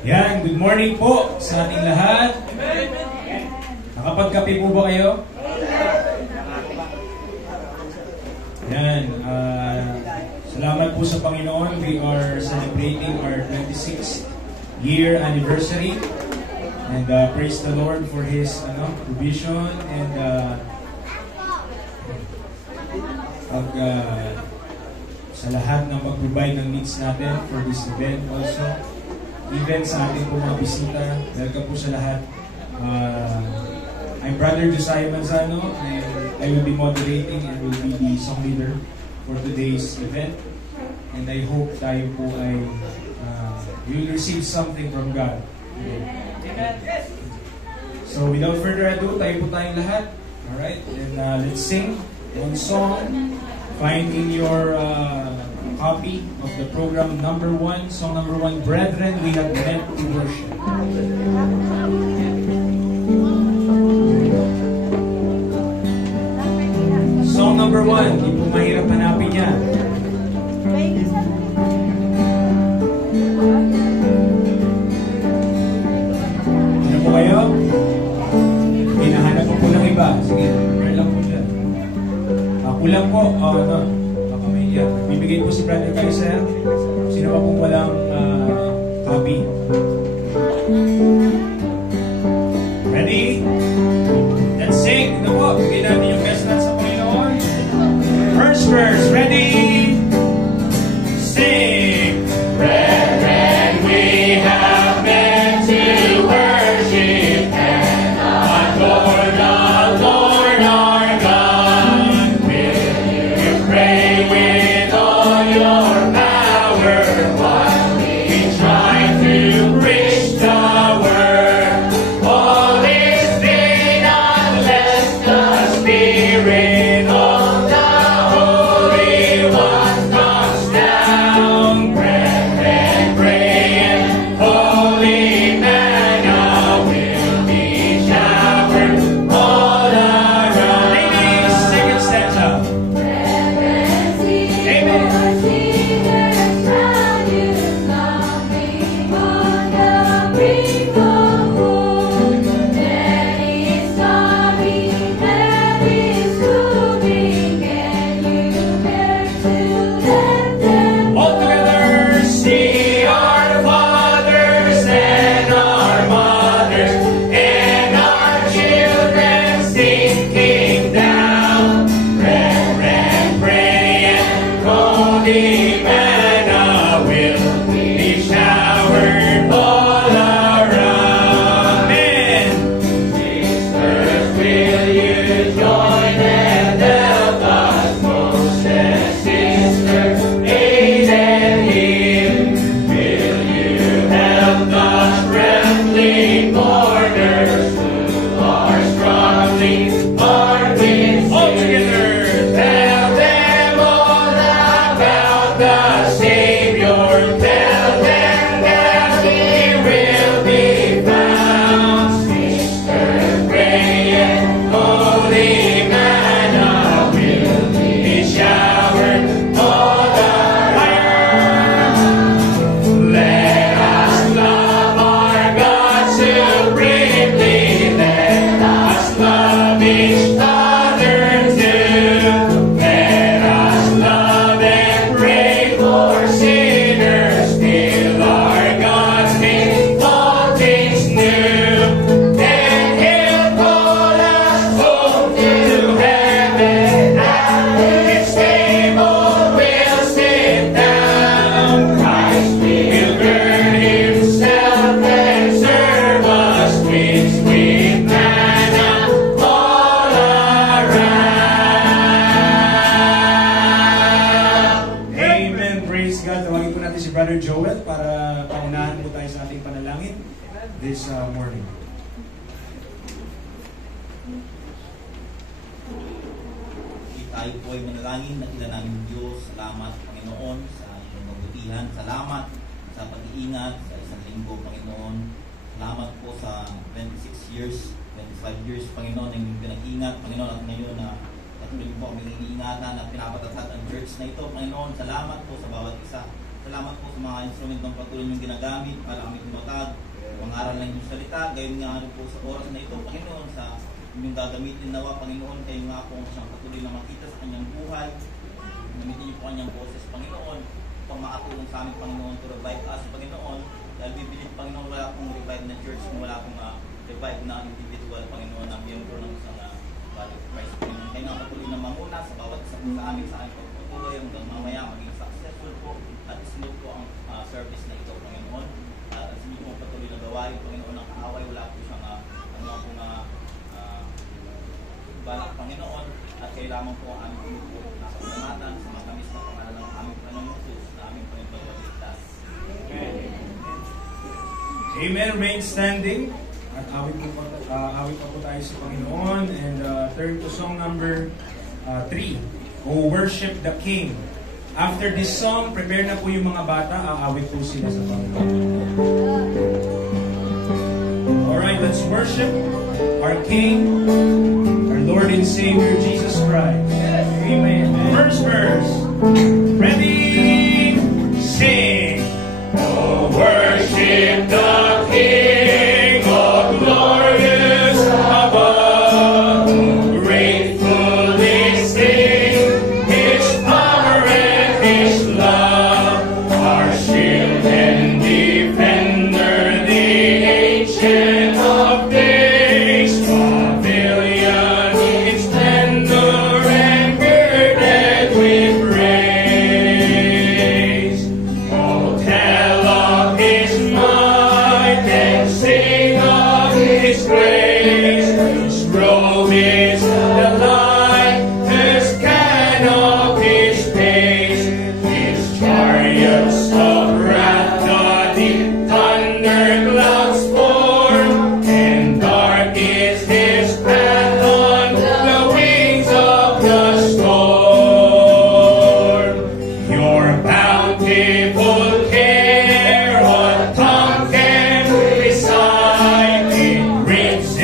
Yan, good morning po sa ating lahat. Nakapagkape po ba kayo? Yan, salamat po sa Panginoon. We are celebrating our 26th year anniversary. And praise the Lord for His provision and sa lahat ng mag-provide ng needs natin for this event also. Even sa ating po mga bisita, welcome po sa lahat. I'm Brother Josiah Manzano, and I will be moderating and will be the song leader for today's event. And I hope tayo po ay we will receive something from God. Amen. So without further ado, tayo po tayong lahat. Alright, and let's sing one song. Find in your copy of the program number 1, song number 1, Brethren, We Have Met to Worship. Song number 1, hindi po mahirap hanapin yan. Ano po kayo? Hinahanap po ng iba. Sige, prepare lang po dyan. Kulang po, baka may iyak. Bibigay po si Brother Kaiser. Sino pa pong walang copy? Ready? Let's sing. Ito po, bigay natin yung best na sa Panginoon. First verse, ready? Sing! Brethren, we have met to worship and adore the Lord our God. Pray with all your power while we try to preach the word. All is vain unless the Spirit of the Holy One comes down. Brethren, pray and holy manna will be showered all around. Ladies, second stanza. Tayo po ay manalangin na ila namin Diyos. Salamat, Panginoon, sa iyong kabutihan. Salamat sa pag-iingat sa isang linggo, Panginoon. Salamat po sa 26 years, 25 years, Panginoon, na inyong pinag-iingat, Panginoon, at ngayon na patuloy po ang iniingatan at pinapatatag ang church na ito, Panginoon. Salamat po sa bawat isa. Salamat po sa mga instrumentong patuloy niyong ginagamit para kami tumatag, mangaral lang yung salita, gayon nga po sa oras na ito, Panginoon, sa inyong gagamitin nawa, Panginoon, kayo nga po ang siyang patuloy na makita sa kanyang buhay. Gamitin niyo po kanyang boses, Panginoon, upang makatulong sa amin, Panginoon, to revive us, Panginoon, dahil bibilid, Panginoon, wala pong revive na church, wala pong revive na individual, Panginoon, na miyembro ng isang body of Christ, Panginoon. Kayo nga patuloy na mamuna sa bawat isa po sa amin, sa aming pagpatuloy, hanggang mamaya maging successful po at smooth po ang service na ito, Panginoon. At sa inyo po patuloy na gawain, Panginoon, ng kaaway, wala po siyang balak, Panginoon, at kayo lamang po ang aming po nasa ulamatan sa mga kamis na pangalan ng aming Panginoon Jesus na aming Panginoon. Amen. Remain standing. At awit pa po tayo sa Panginoon. And turn to song number 3. O Worship the King. After this song, prepare na po yung mga bata. Aawit po sila sa Panginoon. Alright, let's worship our King, our Lord and Savior, Jesus Christ. Amen. First verse. Ready? Sing. Oh, worship the King of glorious above. Gratefully sing His power and His love. Our shield and defender, the ancient of days. Pavilion is tender and girded with praise. Oh, tell of His might and sing of His grace. His robe is the light, His canopy's pace. His chariots of wrath, the deep thunder clouds form, and dark is His path on the wings of the storm. Your bountiful care, what tongue can recite? It brings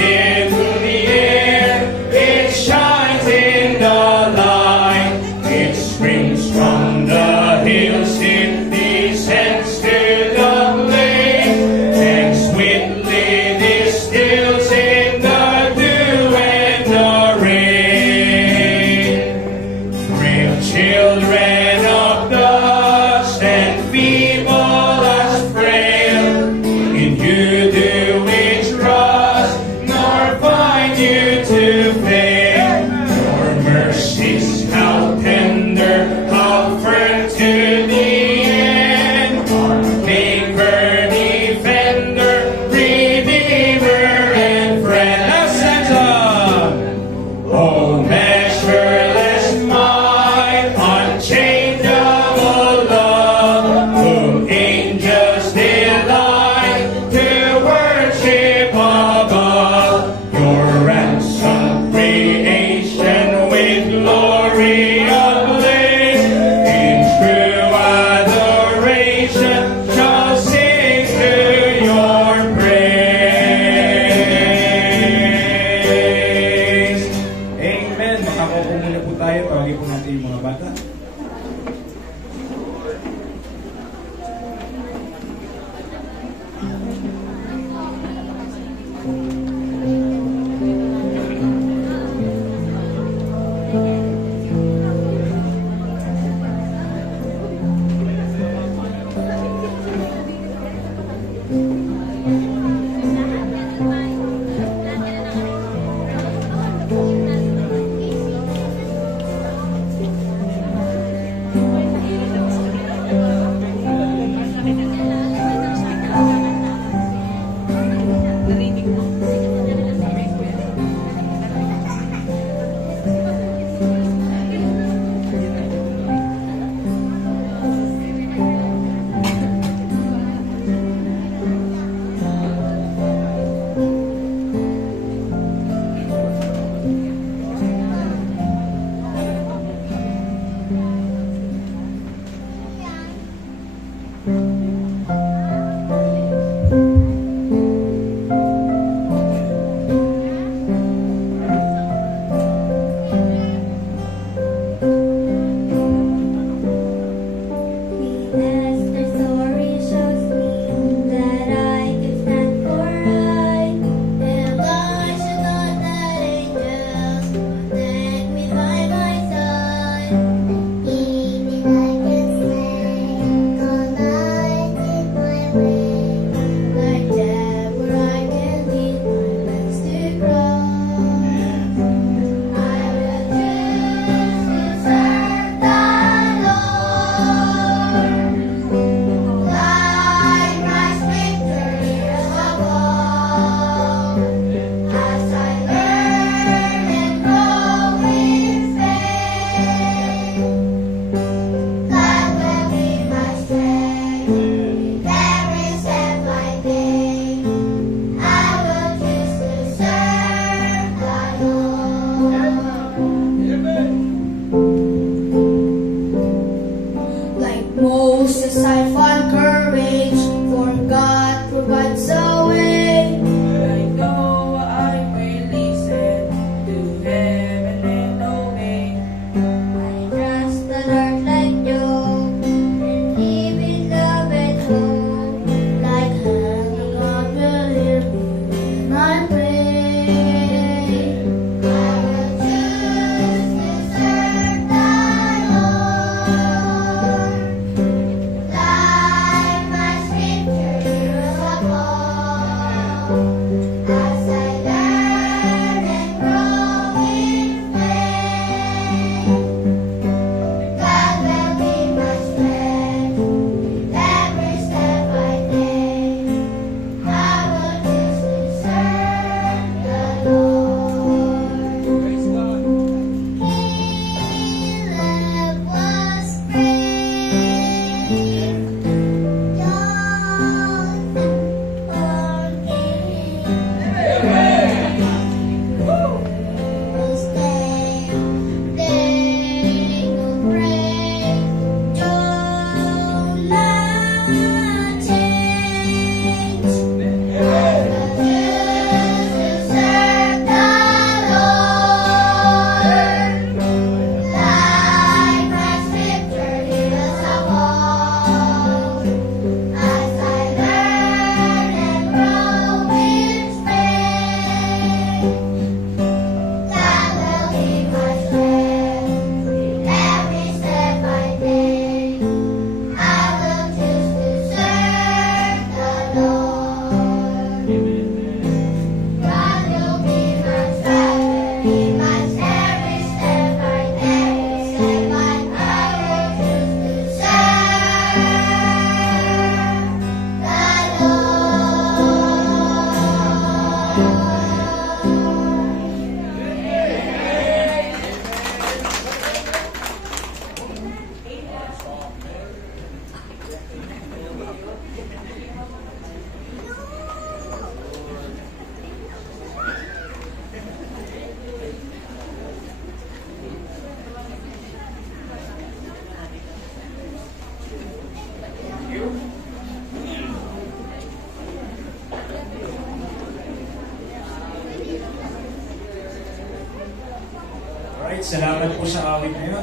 Salamat po sa awit na yun.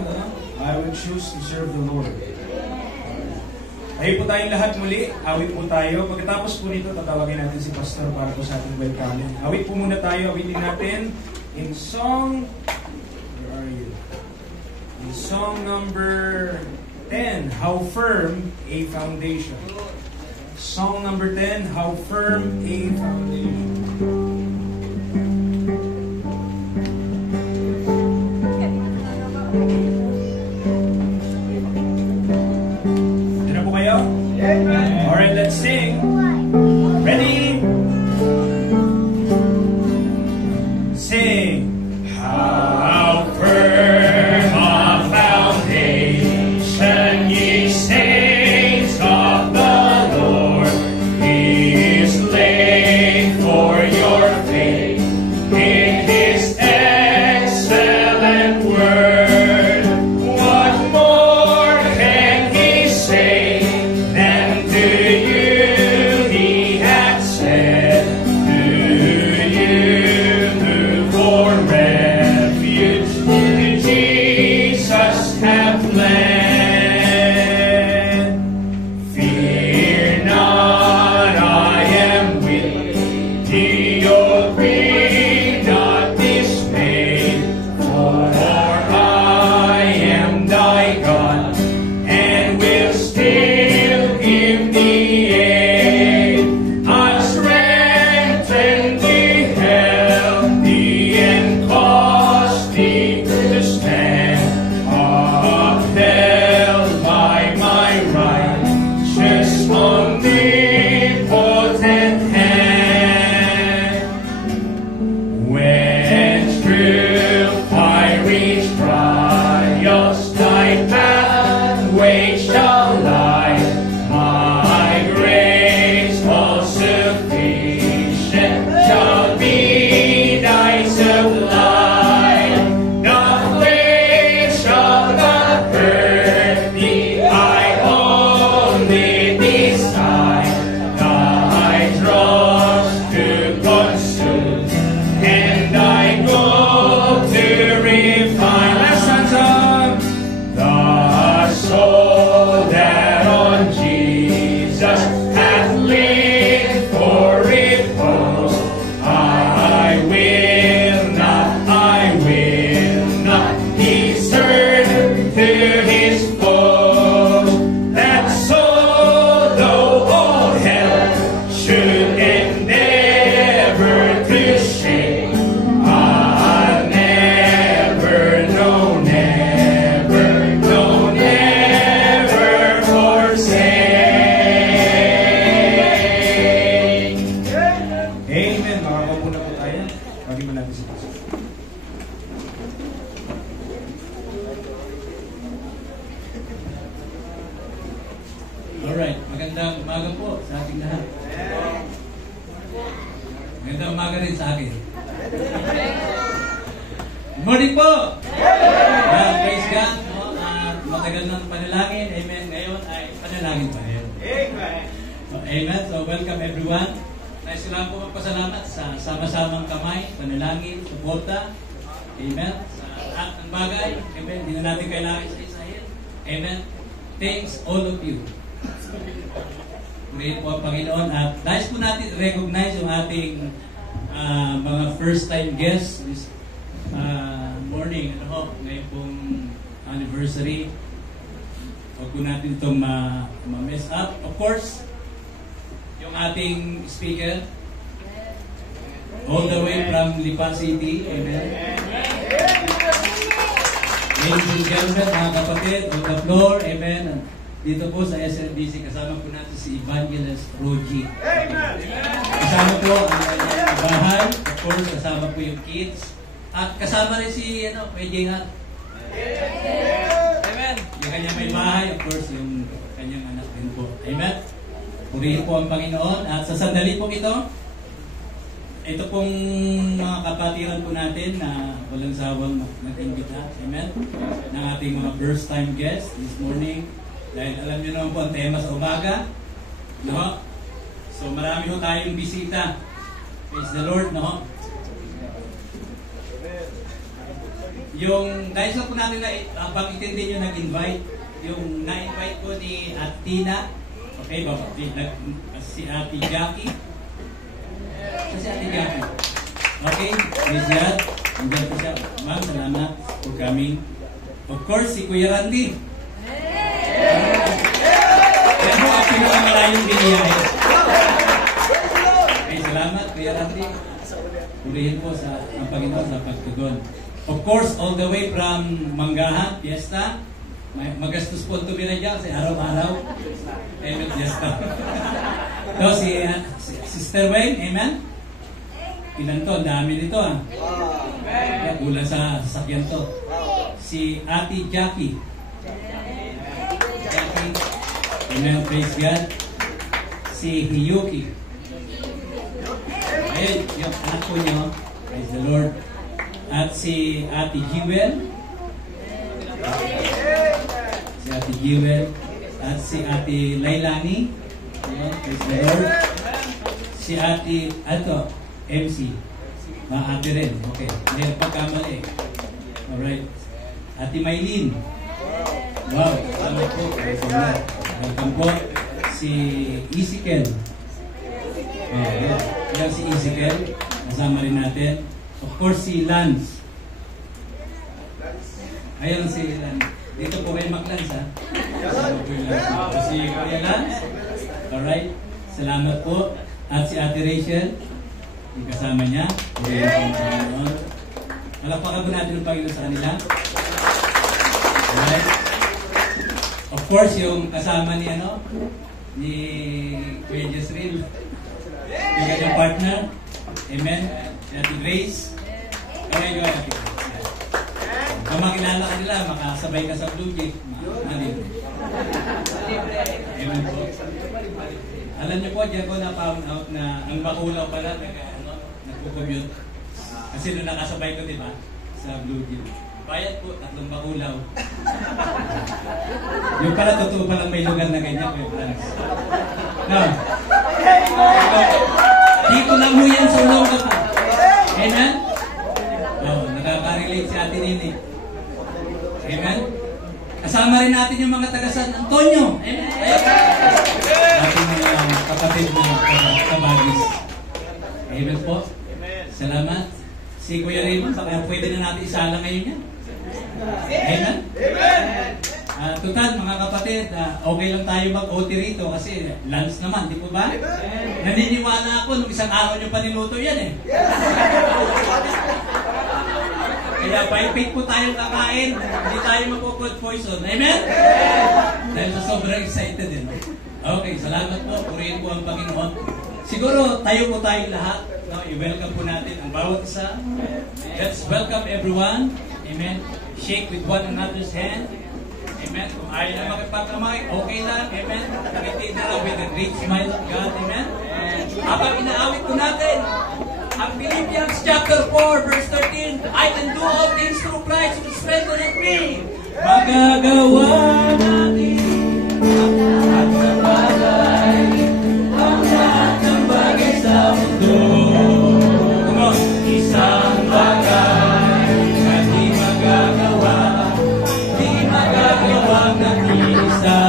I will choose to serve the Lord. Tayo po tayong lahat muli. Awit po tayo. Pagkatapos po nito, tatawagin natin si Pastor para po sa ating welcoming. Awit po muna tayo. Awitin natin in song... Where are you? In song number 10, How Firm a Foundation. Song number 10, How Firm a Foundation. Alright, let's sing. Ready? Sing. How firm a foundation, ye saints of the Lord, is laid for your faith in His excellent word. What more can He say? Alright, magandang umaga po sa ating lahat. Magandang umaga rin sa akin. Good morning po! Praise God. Matagal ng panalangin. Amen. Ngayon ay panalangin pa rin. Amen. So welcome everyone. Nais lang po magpasalamat sa sama-samang kamay, panalangin, suporta. Amen. Sa lahat ng bagay. Amen. Hindi na natin kailangan isa-isahin. Amen. Thanks all of you. Purihin po ang Panginoon. At nais po natin recognize yung ating mga first time guests this morning. Ngayon pong anniversary. Huwag po natin itong ma-mess up. Of course, yung ating speaker all the way from Lipa City. Amen. Ladies and gentlemen, mga kapatid, on the floor. Amen. Dito po sa SNBC, kasama po natin si Evangelist Roji. Kasama po ang kanyang bahay. Of course, kasama po yung kids. At kasama rin si May Hat. Amen. Yung kanyang may bahay, of course, yung kanyang anak din po. Amen. Purihin po ang Panginoon. At sa sandali po ito pong mga kapatiran po natin na walang sawang nag-invita. Amen. Ng ating mga first time guests this morning. Dahil alam niyo naman po ang tema sa umaga. No? So marami ho tayong bisita. Praise the Lord. No? yung guys lang po natin na pag-itindi nyo nag-invite, yung na-invite ko ni Atina, okay ba? Si Ate Jackie. Si Ate Jackie. Okay, praise God. Nandiyan po siya. Ma'am, salamat for coming. Of course, si Kuya Randy. Yan po ang pinakamalayong biniyahe. Okay, salamat Kuya Randy. Purihin po sa ang Panginoon sa pagtugon. Of course, all the way from Manggahan, Fiesta. Magastos po ang tumira dyan kasi araw-araw. Amen, Fiesta. So, si Sister Wayne, amen? Ilan to? Ang dami nito ah. Kulang sa sasakyan to. Si Ate Jackie. Jackie. Amen, praise God. Si Hiyuki. Ayun, yung anak po nyo. Praise the Lord. At si Ate Jewel. Si Ate Jewel. At si Ate Lailani. Praise the Lord. Si Ate, MC. Ate rin. Okay. Hindi na pagkamali. Alright. Ate Maylin. Wow. Salamat po. Praise the Lord. Welcome po. Si Ezekiel. Yan si Ezekiel. Kasama rin natin. Of course, si Lance. Ayan si Lance. Dito po kayo mag-Lance, ha? Si Kuya Lance. Alright. Salamat po. At si Ate Rachel. Yung kasama niya. Malakpakan po natin ang Panginoon sa kanila. Alright. Of course, yung kasama ni ni Kuya Jezreel. Yung kanyang partner. Amen. Si Ate Grace. Kaya yung Ate Grace. Kung makilala ka nila, makasabay ka sa Blue Jay. Malibre. Amen po. Alam niyo po, diyan ko na-found out na ang Makulaw pala nagpo-commute. Kasi nung nakasabay ko, di ba, sa Blue Jay. Bayad po, 3 Makulaw. Yung pala, totoo palang may lugar na ganyan, Kuya Franz. No. Dito lang mo yan sa Olonga pa. Amen? Oh, nakaka-relate si Ate Nini. Amen? Kasama rin natin yung mga taga San Antonio. Amen? Ating mga kapatid na kabagis. Amen po. Salamat. Si Kuya Raymond, baka pwede na natin isala ngayon yan. Amen? Total, mga kapatid, okay lang tayo mag-OT rito kasi lunch naman, di po ba? Naniniwala ako nung isang araw nyo pa niluto yan eh. Kaya paipit po tayong kakain, hindi tayo mag-food poison. Amen? Dahil sa sobrang excited din. Okay, salamat po. Purihin po ang Panginoon. Siguro tayo po tayong lahat. No, i-welcome po natin ang bawat isa. Let's welcome everyone. Amen. Shake with one another's hand. Amen. Kung ayaw na makipagkamay, okay lang. Amen. Ngiti na lang with a great smile of God. Amen. Habang inaawit po natin ang Philippians chapter 4 verse 13, I can do all things through Christ who strengthens me. Magagawa natin ang lahat ng bagay, ang lahat ng bagay sa mundo. Come on. Isang bagay na di magagawa ng isa.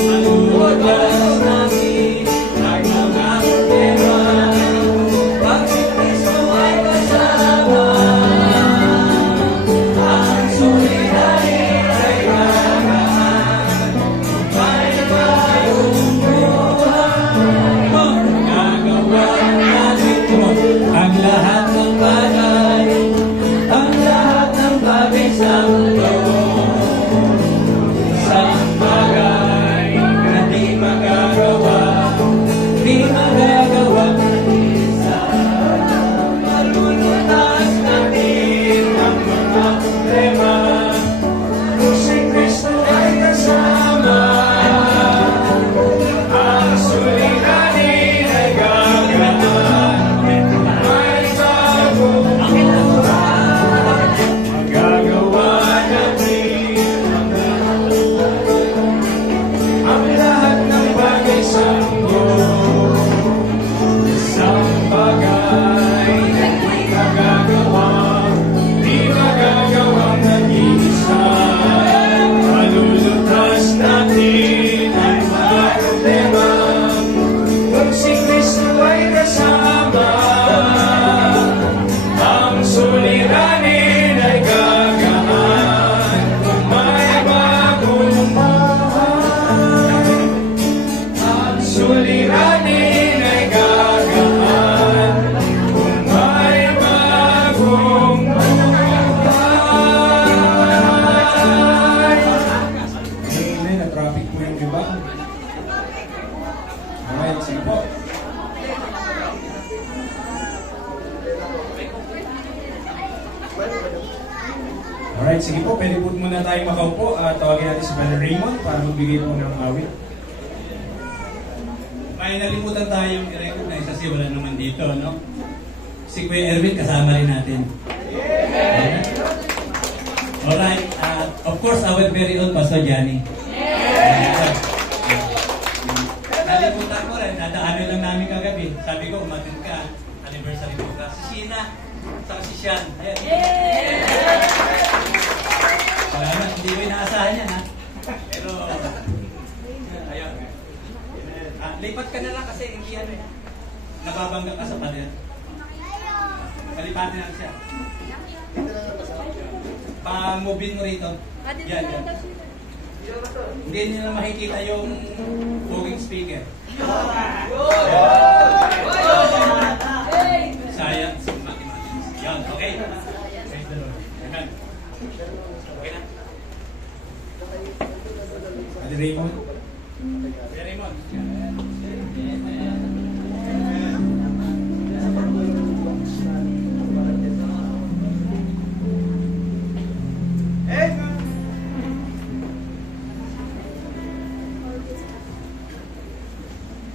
Maluwagas natin ang mga problema. Pag si Kristo ay kasama, ang suliranin ay gagawin. kasama. Ang suliranin ay gagaan kung may bagong buhay. Ang suliranin ay gagaan kung may bagong buhay. Amen. Na-traffic po yung iba. Alright, sige po. Alright, sige po. Pwede po muna tayo makaupo at tawagin natin si Brother Raymond para magbigay po ng awit. May nalimutan tayong i-recognize kasi wala naman dito, no? Si Kuya Erwin kasama rin natin. Alright, of course, our very own Pastor Johnny. Nalimutan ko rin, nadaanan lang namin kagabi. Sabi ko, umatin ka, anniversary ko ka. Si Sheena, saka si Sean. Ayan. Salamat, hindi ko inaasahan yan, ha? Pero, ayun. Lipat ka na lang kasi hindi ano eh. Nababangga ka sa pader. Palipatin lang siya. Pa-move mo rito. Yan, yan. Hindi nila makikita yung booking speaker. Science, mathematics. Yan, okay. Praise the Lord. Amen. Okay na? Brother Raymond. Brother Raymond.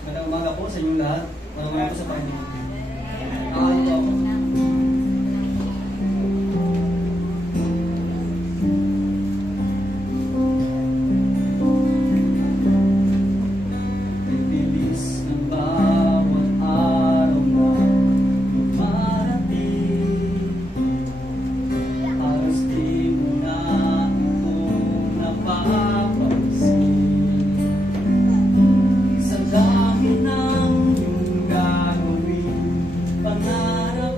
Magandang umaga po sa inyong lahat. Magandang umaga po sa Panginoon. Nakakalimutan ako. Bibilis ng bawat araw na lumarating. Halos di mo na ito napapansin. Sa dami ng iyong gagawin, pangarap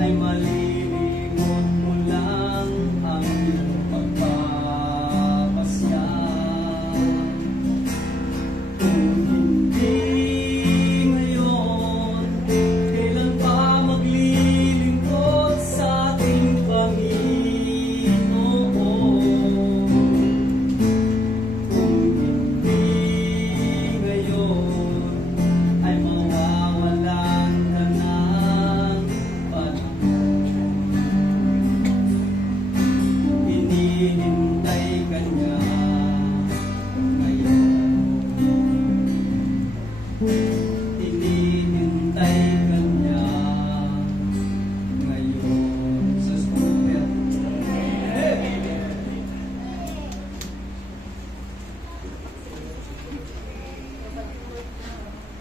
ay malilimot mo lang ang iyong pagpapasya. Kung hindi ngayon, kailan pa maglilingkod sa ating Panginoon? Kung hindi ngayon, ay mawawalan ka ng panahon. Hinihintay ka niya ngayon. Hinihintay ka niya ngayon. Sa scooter.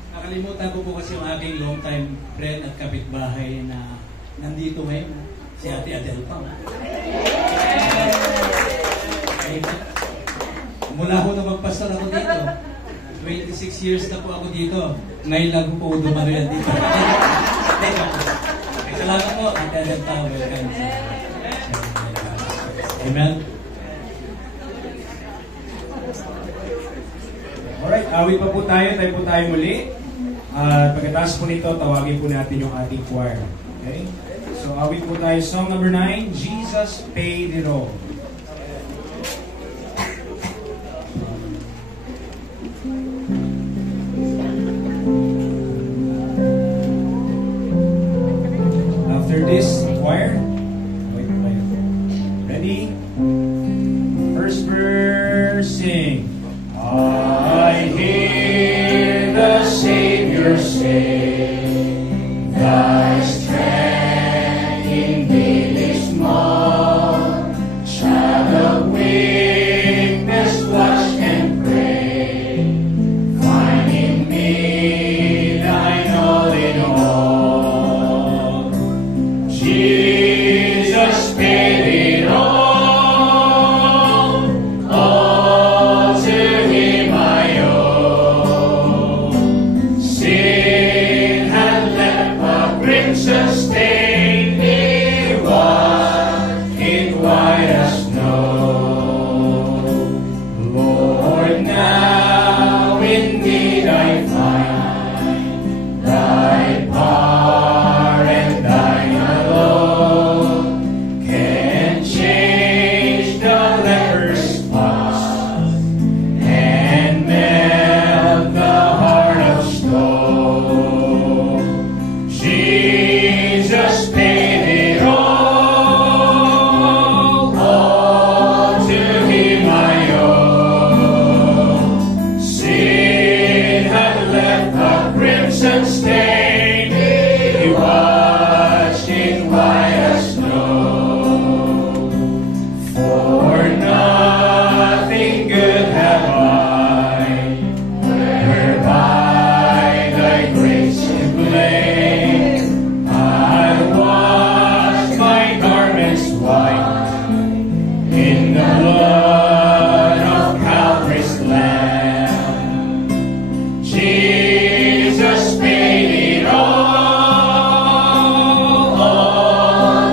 Nakalimutan ko po kasi yung aking long time friend at kapitbahay na nandito ngayon, si Ate Adele Pang. Mula ko na magpastor ako dito. 26 years na po ako dito. Ngayon lang po dumano yan dito. Salamat po, Ate Adele Pang. Welcome. Amen. Alright, awit pa po tayo muli. At pagkatapos po nito, tawagin po natin yung ating choir. Okay? So awit po tayo, song number 9, Jesus Paid It All. After this, choir, awit po tayo. Ready? First verse, sing. I hear the Savior say, Thy strength indeed is small. Child of weakness, watch and pray. Find in me Thine all in all. Jesus paid it all. Sustain me, washed in white as snow. Lord, now in need I find Thy power and Thine alone can change the leper's spots and melt the heart of stone. Jesus paid it all to Him I owe. Sin had left a crimson stain, He washed in white as snow. For nothing good have I, whereby Thy grace to blame. In the blood of Calvary's Lamb, Jesus paid it all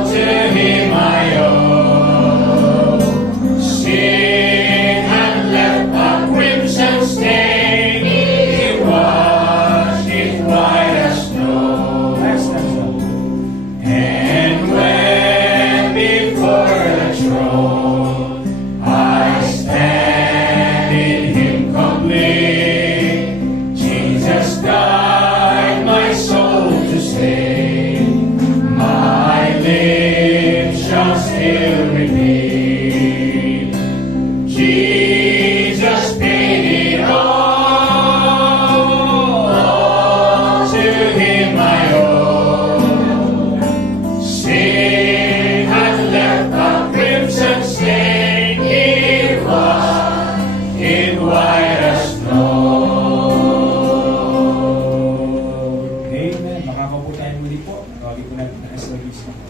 to Him I owe. Sin had left a crimson stain, He washed it white as snow. And when before the throne I stand in Him complete, Jesus died my soul to save. My lips shall still repeat, Jesus paid it all to Him I owe. Sin had left a crimson stain, He washed in white as snow. Amen. Makakaupo tayo muli po. Nakawagin po natin na SLBs na po.